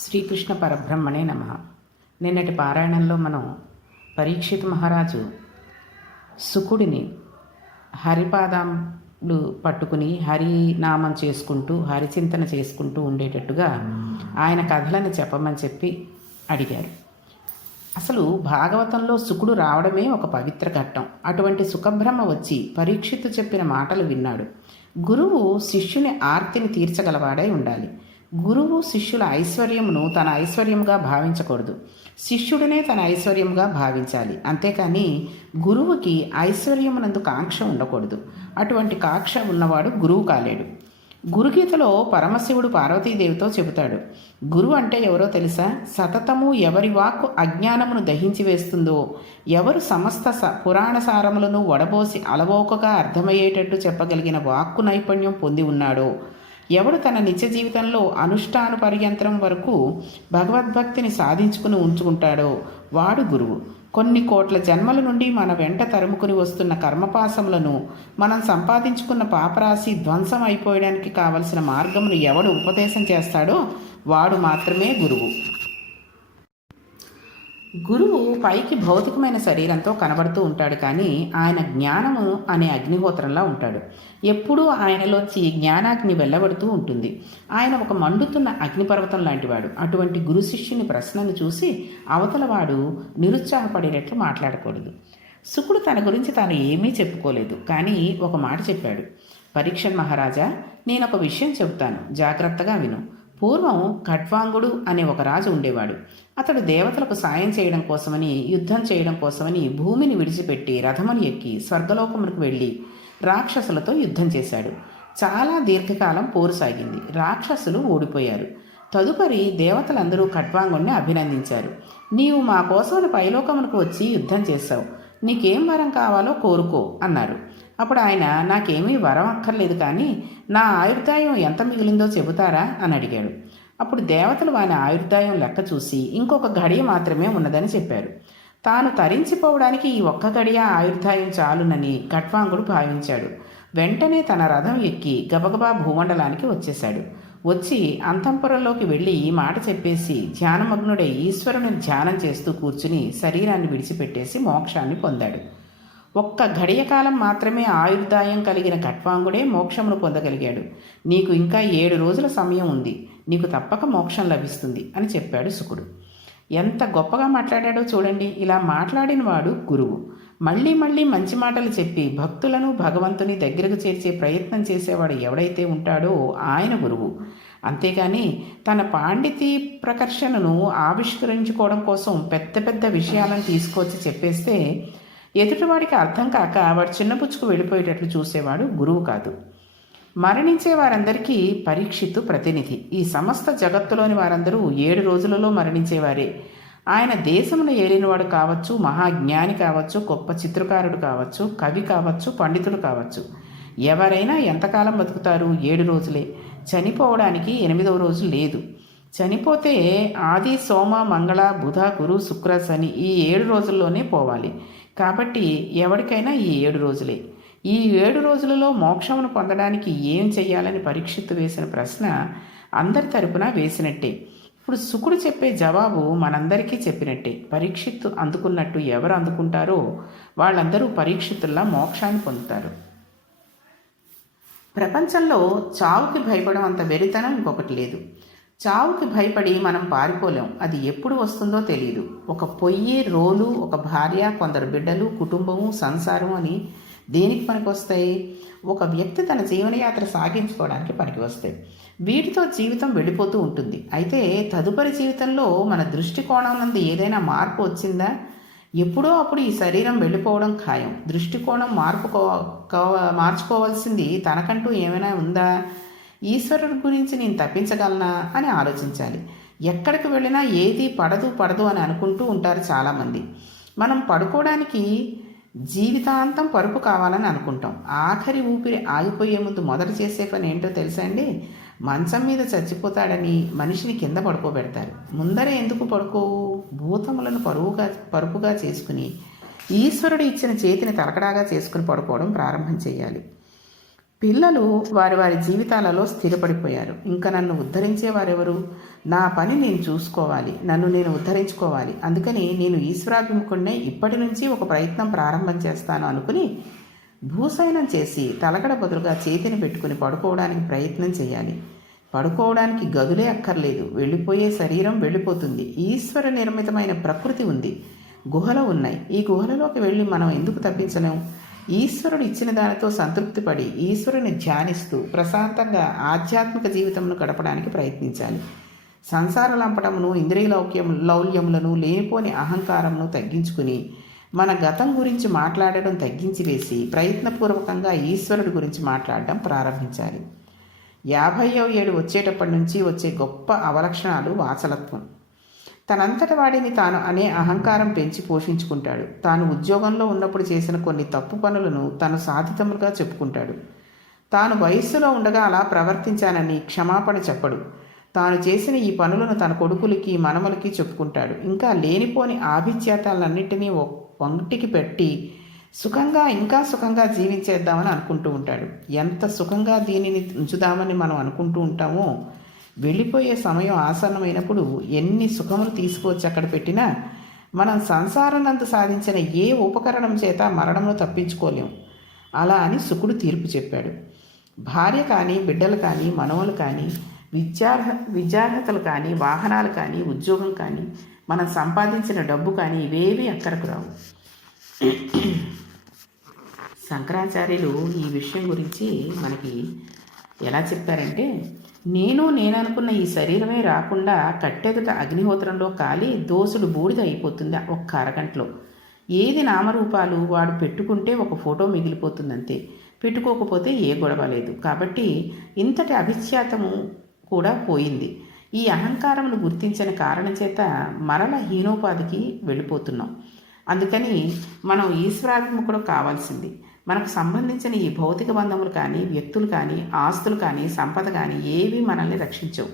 శ్రీకృష్ణ పరబ్రహ్మణే నమః. నిన్నటి పారాయణంలో మనం పరీక్షిత్ మహారాజు శుకుడిని హరిపాదాలు పట్టుకుని హరినామం చేసుకుంటూ హరిచింతన చేసుకుంటూ ఉండేటట్టుగా ఆయన కథలను చెప్పమని చెప్పి అడిగారు. అసలు భాగవతంలో శుకుడు రావడమే ఒక పవిత్ర ఘట్టం. అటువంటి సుఖబ్రహ్మ వచ్చి పరీక్షిత్తు చెప్పిన మాటలు విన్నాడు. గురువు శిష్యుని ఆర్తిని తీర్చగలవాడై ఉండాలి. గురువు శిష్యుల ఐశ్వర్యమును తన ఐశ్వర్యముగా భావించకూడదు. శిష్యుడినే తన ఐశ్వర్యముగా భావించాలి. అంతేకాని గురువుకి ఐశ్వర్యమునందు కాంక్ష ఉండకూడదు. అటువంటి కాంక్ష ఉన్నవాడు గురువు కాలేడు. గురుగీతలో పరమశివుడు పార్వతీదేవితో చెబుతాడు, గురువు అంటే ఎవరో తెలుసా? సతతము ఎవరి వాక్కు అజ్ఞానమును దహించి వేస్తుందో, ఎవరు సమస్త పురాణ సారములను వడబోసి అలవోకగా అర్థమయ్యేటట్టు చెప్పగలిగిన వాక్కు నైపుణ్యం పొంది ఉన్నాడో, ఎవడు తన నిత్య జీవితంలో అనుష్ఠాన పర్యంతరం వరకు భగవద్భక్తిని సాధించుకుని ఉంచుకుంటాడో వాడు గురువు. కొన్ని కోట్ల జన్మల నుండి మన వెంట తరుముకుని వస్తున్న కర్మపాసములను, మనం సంపాదించుకున్న పాపరాశి ధ్వంసం అయిపోయడానికి కావలసిన మార్గమును ఎవడు ఉపదేశం చేస్తాడో వాడు మాత్రమే గురువు. గురువు పైకి భౌతికమైన శరీరంతో కనబడుతూ ఉంటాడు, కానీ ఆయన జ్ఞానము అనే అగ్నిహోత్రంలా ఉంటాడు. ఎప్పుడూ ఆయనలోంచి జ్ఞానాగ్ని వెళ్ళబడుతూ ఉంటుంది. ఆయన ఒక మండుతున్న అగ్నిపర్వతం లాంటివాడు. అటువంటి గురు శిష్యుని ప్రశ్నను చూసి అవతలవాడు నిరుత్సాహపడేటట్లు మాట్లాడకూడదు. శుకుడు తన గురించి తాను ఏమీ చెప్పుకోలేదు, కానీ ఒక మాట చెప్పాడు. పరీక్షణ్ మహారాజా, నేనొక విషయం చెబుతాను, జాగ్రత్తగా విను. పూర్వం ఖడ్వాంగుడు అనే ఒక రాజు ఉండేవాడు. అతడు దేవతలకు సాయం చేయడం కోసమని, యుద్ధం చేయడం కోసమని భూమిని విడిచిపెట్టి రథముని ఎక్కి స్వర్గలోకమునకు వెళ్ళి రాక్షసులతో యుద్ధం చేశాడు. చాలా దీర్ఘకాలం పోరు సాగింది. రాక్షసులు ఓడిపోయారు. తదుపరి దేవతలందరూ ఖడ్వాంగుడిని అభినందించారు. నీవు మా కోసమని పైలోకమునకు వచ్చి యుద్ధం చేశావు, నీకేం వరం కావాలో కోరుకో అన్నారు. అప్పుడు ఆయన, నాకేమీ వరం అక్కర్లేదు, కానీ నా ఆయుర్దాయం ఎంత మిగిలిందో చెబుతారా అని అడిగాడు. అప్పుడు దేవతలు వాని ఆయుర్దాయం లెక్క చూసి ఇంకొక గడియ మాత్రమే ఉన్నదని చెప్పారు. తాను తరించిపోవడానికి ఈ ఒక్క గడియ ఆయుర్దాయం చాలునని ఖడ్వాంగుడు భావించాడు. వెంటనే తన రథం ఎక్కి గబగబా భూమండలానికి వచ్చేశాడు. వచ్చి అంతఃపురంలోకి వెళ్ళి ఈ మాట చెప్పేసి ధ్యానమగ్నుడై ఈశ్వరుని ధ్యానం చేస్తూ కూర్చుని శరీరాన్ని విడిచిపెట్టేసి మోక్షాన్ని పొందాడు. ఒక్క ఘడియకాలం మాత్రమే ఆయుర్దాయం కలిగిన ఖడ్వాంగుడే మోక్షమును పొందగలిగాడు. నీకు ఇంకా 7 రోజుల సమయం ఉంది, నీకు తప్పక మోక్షం లభిస్తుంది అని చెప్పాడు శుకుడు. ఎంత గొప్పగా మాట్లాడాడో చూడండి. ఇలా మాట్లాడిన వాడు గురువు. మళ్ళీ మళ్ళీ మంచి మాటలు చెప్పి భక్తులను భగవంతుని దగ్గరకు చేర్చే ప్రయత్నం చేసేవాడు ఎవడైతే ఉంటాడో ఆయన గురువు. అంతేగాని తన పాండితీ ప్రకర్షణను ఆవిష్కరించుకోవడం కోసం పెద్ద పెద్ద విషయాలను తీసుకొచ్చి చెప్పేస్తే ఎదుటివాడికి అర్థం కాక వాడు చిన్నపుచ్చుకు వెళ్ళిపోయేటట్లు చూసేవాడు గురువు కాదు. మరణించే వారందరికీ పరీక్షిత్తు ప్రతినిధి. ఈ సమస్త జగత్తులోని వారందరూ 7 రోజులలో మరణించేవారే. ఆయన దేశమును ఏలినవాడు కావచ్చు, మహాజ్ఞాని కావచ్చు, గొప్ప చిత్రకారుడు కావచ్చు, కవి కావచ్చు, పండితుడు కావచ్చు. ఎవరైనా ఎంతకాలం బతుకుతారు? 7 రోజులే. చనిపోవడానికి 8వ రోజు లేదు. చనిపోతే ఆది, సోమ, మంగళ, బుధ, గురు, శుక్ర, శని ఈ 7 రోజుల్లోనే పోవాలి. కాబట్టి ఎవరికైనా ఈ 7 రోజులే. ఈ 7 రోజులలో మోక్షమును పొందడానికి ఏం చెయ్యాలని పరీక్షిత్తు వేసిన ప్రశ్న అందరి తరపున వేసినట్టే. ఇప్పుడు శుకుడు చెప్పే జవాబు మనందరికీ చెప్పినట్టే. పరీక్షిత్తు అందుకున్నట్టు ఎవరు అందుకుంటారో వాళ్ళందరూ పరీక్షిత్తుల్లా మోక్షాన్ని పొందుతారు. ప్రపంచంలో చావుకి భయపడం అంత వెరితనం ఇంకొకటి లేదు. చావుకి భయపడి మనం పారిపోలేం. అది ఎప్పుడు వస్తుందో తెలియదు. ఒక పొయ్యి, రోలు, ఒక భార్య, కొందరు బిడ్డలు, కుటుంబము, సంసారం అని దేనికి పనికి వస్తాయి? ఒక వ్యక్తి తన జీవనయాత్ర సాగించుకోవడానికి పనికి వస్తాయి. వీటితో జీవితం వెళ్ళిపోతూ ఉంటుంది. అయితే తదుపరి జీవితంలో మన దృష్టికోణం నందు ఏదైనా మార్పు వచ్చిందా? ఎప్పుడో అప్పుడు ఈ శరీరం వెళ్ళిపోవడం ఖాయం. దృష్టికోణం మార్చుకోవాల్సింది తనకంటూ ఏమైనా ఉందా? ఈశ్వరుడి గురించి నేను తప్పించగలనా అని ఆలోచించాలి. ఎక్కడికి వెళ్ళినా ఏది పడదు అని అనుకుంటూ ఉంటారు చాలామంది. మనం పడుకోవడానికి జీవితాంతం పరుపు కావాలని అనుకుంటాం. ఆఖరి ఊపిరి ఆగిపోయే ముందు మొదట చేసే పని ఏంటో తెలుసా అండి? మంచం మీద చచ్చిపోతాడని మనిషిని కింద పడుకోబెడతారు. ముందరే ఎందుకు పడుకోవు? భూతములను పరుపుగా చేసుకుని ఈశ్వరుడు ఇచ్చిన చేతిని తలకడాగా చేసుకుని పడుకోవడం ప్రారంభం చేయాలి. పిల్లలు వారి వారి జీవితాలలో స్థిరపడిపోయారు. ఇంకా నన్ను ఉద్ధరించేవారెవరు? నా పని నేను చూసుకోవాలి, నన్ను నేను ఉద్ధరించుకోవాలి. అందుకని నేను ఈశ్వరాభిముఖుడినే ఇప్పటి నుంచి ఒక ప్రయత్నం ప్రారంభం చేస్తాను అనుకుని భూశయనం చేసి తలకడ బదులుగా చేతిని పెట్టుకుని పడుకోవడానికి ప్రయత్నం చేయాలి. పడుకోవడానికి గదులే అక్కర్లేదు, వెళ్ళిపోయే శరీరం వెళ్ళిపోతుంది. ఈశ్వర నిర్మితమైన ప్రకృతి ఉంది, గుహలు ఉన్నాయి. ఈ గుహలలోకి వెళ్ళి మనం ఎందుకు తప్పించలేము? ఈశ్వరుడు ఇచ్చిన దానితో సంతృప్తి పడి ఈశ్వరుని ధ్యానిస్తూ ప్రశాంతంగా ఆధ్యాత్మిక జీవితంను గడపడానికి ప్రయత్నించాలి. సంసార లంపటమును, ఇంద్రియ లౌల్యములను, లేనిపోని అహంకారమును తగ్గించుకుని మన గతం గురించి మాట్లాడడం తగ్గించి వేసి ప్రయత్నపూర్వకంగా ఈశ్వరుడి గురించి మాట్లాడడం ప్రారంభించాలి. 50వ ఏడు వచ్చేటప్పటి నుంచి వచ్చే గొప్ప అవలక్షణాలు వాచలత్వం. తనంతట వాడిని తాను అనే అహంకారం పెంచి పోషించుకుంటాడు. తాను ఉద్యోగంలో ఉన్నప్పుడు చేసిన కొన్ని తప్పు పనులను తను సాధితములుగా చెప్పుకుంటాడు. తాను వయస్సులో ఉండగా అలా ప్రవర్తించానని క్షమాపణ చెప్పడు. తాను చేసిన ఈ పనులను తన కొడుకులకి, మనమలకి చెప్పుకుంటాడు. ఇంకా లేనిపోని ఆభిత్యాతాలన్నింటినీ వంటికి పెట్టి ఇంకా సుఖంగా జీవించేద్దామని అనుకుంటూ ఉంటాడు. ఎంత సుఖంగా దీనిని ఉంచుదామని మనం అనుకుంటూ ఉంటామో వెళ్ళిపోయే సమయం ఆసన్నమైనప్పుడు ఎన్ని సుఖములు తీసుకువచ్చి అక్కడ పెట్టినా మనం సంసారనందు సాధించిన ఏ ఉపకరణం చేత మరణమును తప్పించుకోలేము. అలా అని శుకుడు తీర్పు చెప్పాడు. భార్య కానీ, బిడ్డలు కానీ, మనవలు కానీ, విద్యార్హతలు కానీ, వాహనాలు కానీ, ఉద్యోగం కానీ, మనం సంపాదించిన డబ్బు కానీ ఇవేవి అక్కరకు రావు. శంకరాచార్యులు ఈ విషయం గురించి మనకి ఎలా చెప్పారంటే, నేననుకున్న ఈ శరీరమే రాకుండా కట్టెదుట అగ్నిహోత్రంలో కాలి దోసుడు బూడిద అయిపోతుంది ఒక్క అరగంటలో. ఏది నామరూపాలు వాడు పెట్టుకుంటే ఒక ఫోటో మిగిలిపోతుందంతే, పెట్టుకోకపోతే ఏ గొడవ లేదు. కాబట్టి ఇంతటి అభిఖ్యాతము కూడా పోయింది. ఈ అహంకారమును గుర్తించిన కారణం చేత మరల హీనోపాధికి వెళ్ళిపోతున్నాం. అందుకని మనం ఈశ్వరాభిముఖుడు కావాల్సింది. మనకు సంబంధించిన ఈ భౌతిక బంధములు కానీ, వ్యక్తులు కానీ, ఆస్తులు కానీ, సంపద కానీ ఏవి మనల్ని రక్షించవు.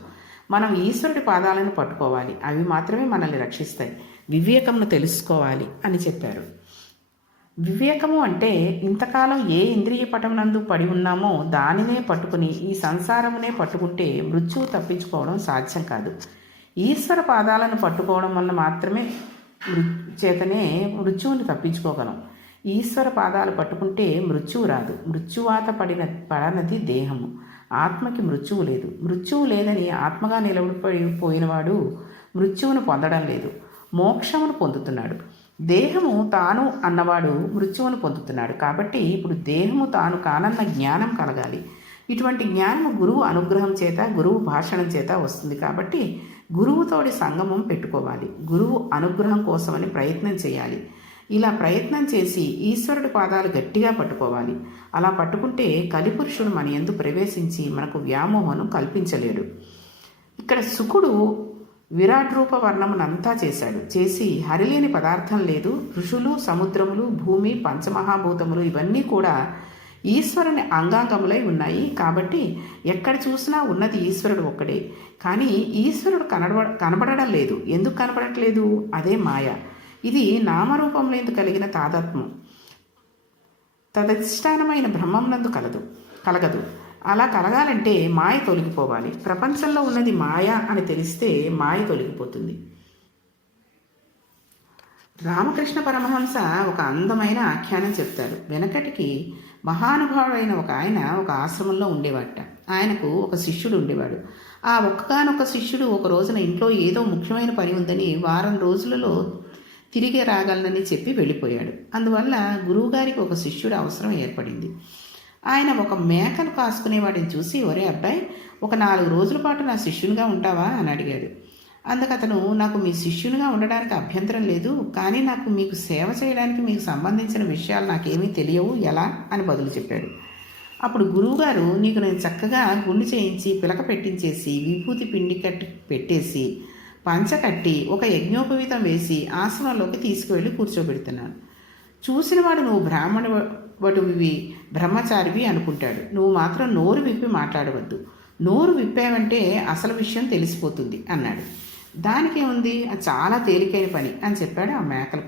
మనం ఈశ్వరుడి పాదాలను పట్టుకోవాలి, అవి మాత్రమే మనల్ని రక్షిస్తాయి. వివేకమును తెలుసుకోవాలి అని చెప్పారు. వివేకము అంటే ఇంతకాలం ఏ ఇంద్రియ పటమునందు పడి ఉన్నామో దానినే పట్టుకుని ఈ సంసారమునే పట్టుకుంటే మృత్యువు తప్పించుకోవడం సాధ్యం కాదు. ఈశ్వర పాదాలను పట్టుకోవడం వల్ల మాత్రమే చేతనే మృత్యువుని తప్పించుకోగలం. ఈశ్వర పాదాలు పట్టుకుంటే మృత్యువు రాదు. మృత్యువాత పడనది దేహము. ఆత్మకి మృత్యువు లేదు. మృత్యువు లేదని ఆత్మగా నిలబడిపోయినవాడు మృత్యువును పొందడం లేదు, మోక్షమును పొందుతున్నాడు. దేహము తాను అన్నవాడు మృత్యువును పొందుతున్నాడు. కాబట్టి ఇప్పుడు దేహము తాను కానన్న జ్ఞానం కలగాలి. ఇటువంటి జ్ఞానము గురువు అనుగ్రహం చేత, గురువు భాషణం చేత వస్తుంది. కాబట్టి గురువుతోటి సంగమం పెట్టుకోవాలి. గురువు అనుగ్రహం కోసమని ప్రయత్నం చేయాలి. ఇలా ప్రయత్నం చేసి ఈశ్వరుడి పాదాలు గట్టిగా పట్టుకోవాలి. అలా పట్టుకుంటే కలిపురుషుడు మన యందు ప్రవేశించి మనకు వ్యామోహను కల్పించలేడు. ఇక్కడ శుకుడు విరాట్ రూప వర్ణమునంతా చేసి హరిలేని పదార్థం లేదు. ఋషులు, సముద్రములు, భూమి, పంచమహాభూతములు ఇవన్నీ కూడా ఈశ్వరుని అంగాంగములై ఉన్నాయి. కాబట్టి ఎక్కడ చూసినా ఉన్నది ఈశ్వరుడు ఒక్కడే. కానీ ఈశ్వరుడు కనబడడం లేదు. ఎందుకు కనబడట్లేదు? అదే మాయ. ఇది నామరూపములందు కలిగిన తాదాత్మ్యం తదధిష్టానమైన బ్రహ్మమునందు కలగదు. అలా కలగాలంటే మాయ తొలగిపోవాలి. ప్రపంచంలో ఉన్నది మాయ అని తెలిస్తే మాయ తొలగిపోతుంది. రామకృష్ణ పరమహంస ఒక అందమైన ఆఖ్యానం చెప్తారు. వెనకటికి మహానుభావుడైన ఒక ఆయన ఒక ఆశ్రమంలో ఉండేవాట. ఆయనకు ఒక శిష్యుడు ఉండేవాడు. ఆ ఒక్కగానొక శిష్యుడు ఒక రోజున ఇంట్లో ఏదో ముఖ్యమైన పని ఉందని వారం రోజులలో తిరిగి రాగలనని చెప్పి వెళ్ళిపోయాడు. అందువల్ల గురువుగారికి ఒక శిష్యుడు అవసరం ఏర్పడింది. ఆయన ఒక మేకను కాసుకునేవాడిని చూసి, ఒరే అబ్బాయి, ఒక 4 రోజుల పాటు నా శిష్యునిగా ఉంటావా అని అడిగాడు. అందుకతను, నాకు మీ శిష్యునిగా ఉండడానికి అభ్యంతరం లేదు, కానీ నాకు మీకు సేవ చేయడానికి మీకు సంబంధించిన విషయాలు నాకేమీ తెలియవు, ఎలా అని బదులు చెప్పాడు. అప్పుడు గురువుగారు, నీకు నేను చక్కగా గుండు చేయించి పిలక పెట్టించేసి విభూతి పిండి పెట్టేసి పంచకట్టి ఒక యజ్ఞోపవీతం వేసి ఆశ్రమంలోకి తీసుకువెళ్ళి కూర్చోబెడుతున్నాను. చూసినవాడు నువ్వు బ్రాహ్మణుడివి, బ్రహ్మచారివి అనుకుంటాడు. నువ్వు మాత్రం నోరు విప్పి మాట్లాడవద్దు. నోరు విప్పావంటే అసలు విషయం తెలిసిపోతుంది అన్నాడు. దానికే ఉంది, అది చాలా తేలికైన పని అని చెప్పాడు ఆ మేకలు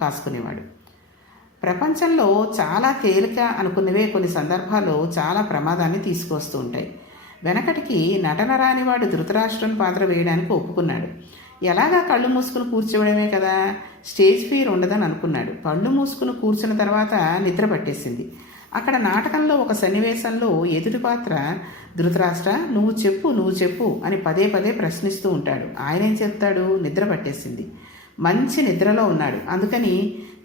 కాసుకునేవాడు. ప్రపంచంలో చాలా తేలిక అనుకున్నవే కొన్ని సందర్భాల్లో చాలా ప్రమాదాన్ని తీసుకొస్తూ ఉంటాయి. వెనకటికి నటన రానివాడు ధృతరాష్ట్రుని పాత్ర వేయడానికి ఒప్పుకున్నాడు. ఎలాగా కళ్ళు మూసుకుని కూర్చోవడమే కదా, స్టేజ్ ఫియర్ ఉండదని అనుకున్నాడు. కళ్ళు మూసుకుని కూర్చున్న తర్వాత నిద్ర పట్టేసింది. అక్కడ నాటకంలో ఒక సన్నివేశంలో ఎదుటి పాత్ర ధృతరాష్ట్ర నువ్వు చెప్పు అని పదే పదే ప్రశ్నిస్తూ ఉంటాడు. ఆయన ఏం చెప్తాడు? నిద్ర పట్టేసింది, మంచి నిద్రలో ఉన్నాడు, అందుకని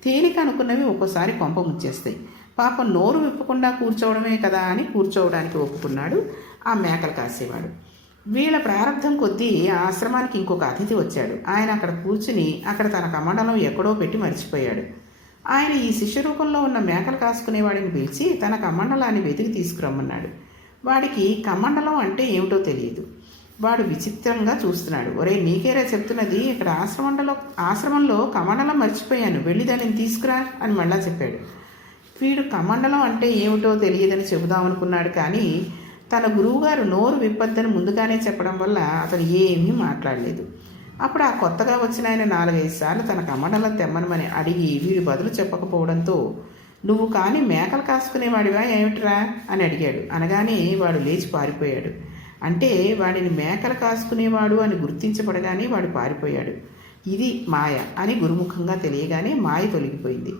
తేలిక అనుకున్నవి ఒక్కోసారి కొంప ముచ్చేస్తాయి. పాపం నోరు విప్పకుండా కూర్చోవడమే కదా అని కూర్చోవడానికి ఒప్పుకున్నాడు ఆ మేకలు కాసేవాడు. వీళ్ళ ప్రారంభం కొద్దీ ఆ ఆశ్రమానికి ఇంకొక అతిథి వచ్చాడు. ఆయన అక్కడ కూర్చుని అక్కడ తన కమండలం ఎక్కడో పెట్టి మర్చిపోయాడు. ఆయన ఈ శిష్య రూపంలో ఉన్న మేకలు కాసుకునేవాడిని పిలిచి తన కమండలాన్ని వెతికి తీసుకురమ్మన్నాడు. వాడికి కమండలం అంటే ఏమిటో తెలియదు. వాడు విచిత్రంగా చూస్తున్నాడు. ఒరే, నీకేరా చెప్తున్నది, ఇక్కడ ఆశ్రమంలో కమండలం మర్చిపోయాను, వెళ్ళి దానిని తీసుకురా అని మళ్ళా చెప్పాడు. వీడు కమండలం అంటే ఏమిటో తెలియదని చెబుదామనుకున్నాడు. కానీ తన గురువుగారు నోరు విప్పద్దని ముందుగానే చెప్పడం వల్ల అతను ఏమీ మాట్లాడలేదు. అప్పుడు ఆ కొత్తగా వచ్చిన ఆయన 4-5 సార్లు తన కమండలం తెమ్మనమని అడిగి వీడు బదులు చెప్పకపోవడంతో నువ్వు కానీ మేకలు కాసుకునేవాడివా ఏమిట్రా అని అడిగాడు. అనగానే వాడు లేచి పారిపోయాడు. అంటే వాడిని మేకలు కాసుకునేవాడు అని గుర్తించబడగానే వాడు పారిపోయాడు. ఇది మాయ అని గురుముఖంగా తెలియగానే మాయ తొలగిపోయింది.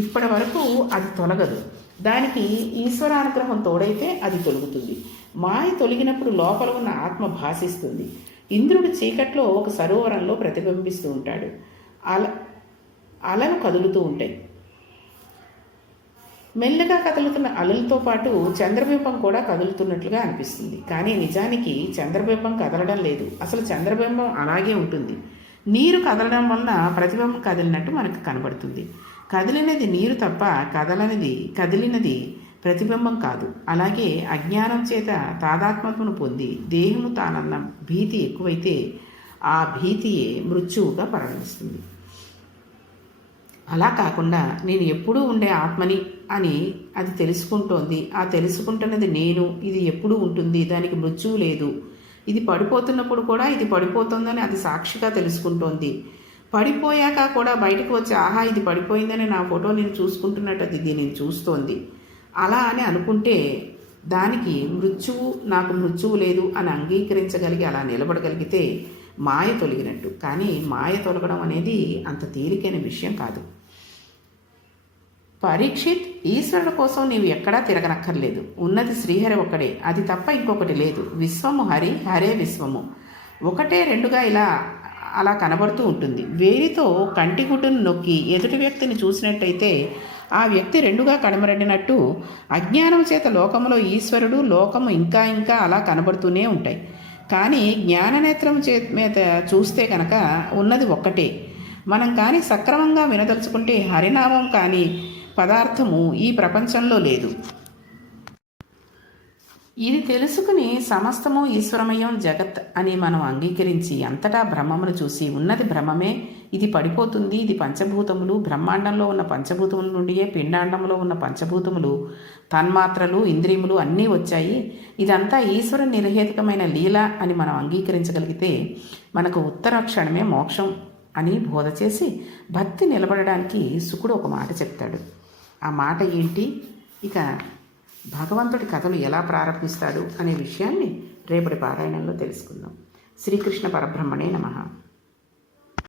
ఇప్పటి వరకు అది తొలగదు, దానికి ఈశ్వరానుగ్రహం తోడైతే అది తొలుగుతుంది. మాయ తొలగినప్పుడు లోపల ఉన్న ఆత్మ భాషిస్తుంది. ఇంద్రుడు చీకట్లో ఒక సరోవరంలో ప్రతిబింబిస్తూ ఉంటాడు. అలలు కదులుతూ ఉంటాయి. మెల్లగా కదులుతున్న అలలతో పాటు చంద్రబింబం కూడా కదులుతున్నట్లుగా అనిపిస్తుంది. కానీ నిజానికి చంద్రబింబం కదలడం లేదు, అసలు చంద్రబింబం అలాగే ఉంటుంది. నీరు కదలడం వలన ప్రతిబింబం కదిలినట్టు మనకు కనబడుతుంది. కదిలినది నీరు తప్ప కదిలినది ప్రతిబింబం కాదు. అలాగే అజ్ఞానం చేత తాదాత్మ్యతను పొంది దేహము తానన్న భీతి ఎక్కువైతే ఆ భీతియే మృత్యువుగా పరిణమిస్తుంది. అలా కాకుండా నేను ఎప్పుడూ ఉండే ఆత్మని అని అది తెలుసుకుంటోంది. ఆ తెలుసుకుంటున్నది నేను, ఇది ఎప్పుడూ ఉంటుంది, దానికి మృత్యువు లేదు, ఇది పడిపోతున్నప్పుడు కూడా ఇది పడిపోతుందని అది సాక్షిగా తెలుసుకుంటోంది. పడిపోయాక కూడా బయటకు వచ్చి ఆహా ఇది పడిపోయిందని నా ఫోటో నేను చూసుకుంటున్నట్టు అది దీనిని చూస్తోంది. అలా అని అనుకుంటే దానికి నాకు మృత్యువు లేదు అని అంగీకరించగలిగి అలా నిలబడగలిగితే మాయ తొలగినట్టు. కానీ మాయ తొలగడం అనేది అంత తేలికైన విషయం కాదు. పరీక్షిత్, ఈశ్వరుడు కోసం నీవు ఎక్కడా తిరగనక్కర్లేదు. ఉన్నది శ్రీహరి ఒక్కడే, అది తప్ప ఇంకొకటి లేదు. విశ్వము హరి, హరే విశ్వము. ఒకటే రెండుగా అలా కనబడుతూ ఉంటుంది. వేలితో కంటిగుడ్డును నొక్కి ఎదుటి వ్యక్తిని చూసినట్టయితే ఆ వ్యక్తి రెండుగా కనబడినట్టు అజ్ఞానం చేత లోకంలో ఈశ్వరుడు, లోకము ఇంకా ఇంకా అలా కనబడుతూనే ఉంటాయి. కానీ జ్ఞాననేత్రం మీద చూస్తే కనుక ఉన్నది ఒక్కటే. మనం కానీ సక్రమంగా వినదలుచుకుంటే హరినామం కానీ పదార్థము ఈ ప్రపంచంలో లేదు. ఇది తెలుసుకుని సమస్తము ఈశ్వరమయం జగత్ అని మనం అంగీకరించి అంతటా బ్రహ్మమును చూసి ఉన్నది బ్రహ్మమే, ఇది పడిపోతుంది, ఇది పంచభూతములు, బ్రహ్మాండంలో ఉన్న పంచభూతముల నుండియే పిండాండంలో ఉన్న పంచభూతములు, తన్మాత్రలు, ఇంద్రియములు అన్నీ వచ్చాయి, ఇదంతా ఈశ్వర నిర్హేతుకమైన లీల అని మనం అంగీకరించగలిగితే మనకు ఉత్తర క్షణమే మోక్షం అని బోధ చేసి భక్తి నిలబడడానికి శుకుడు ఒక మాట చెప్తాడు. ఆ మాట ఏంటి? ఇక భగవంతుడి కథలు ఎలా ప్రారంభిస్తాడు అనే విషయాన్ని రేపటి పారాయణంలో తెలుసుకుందాం. శ్రీకృష్ణ పరబ్రహ్మణే నమః.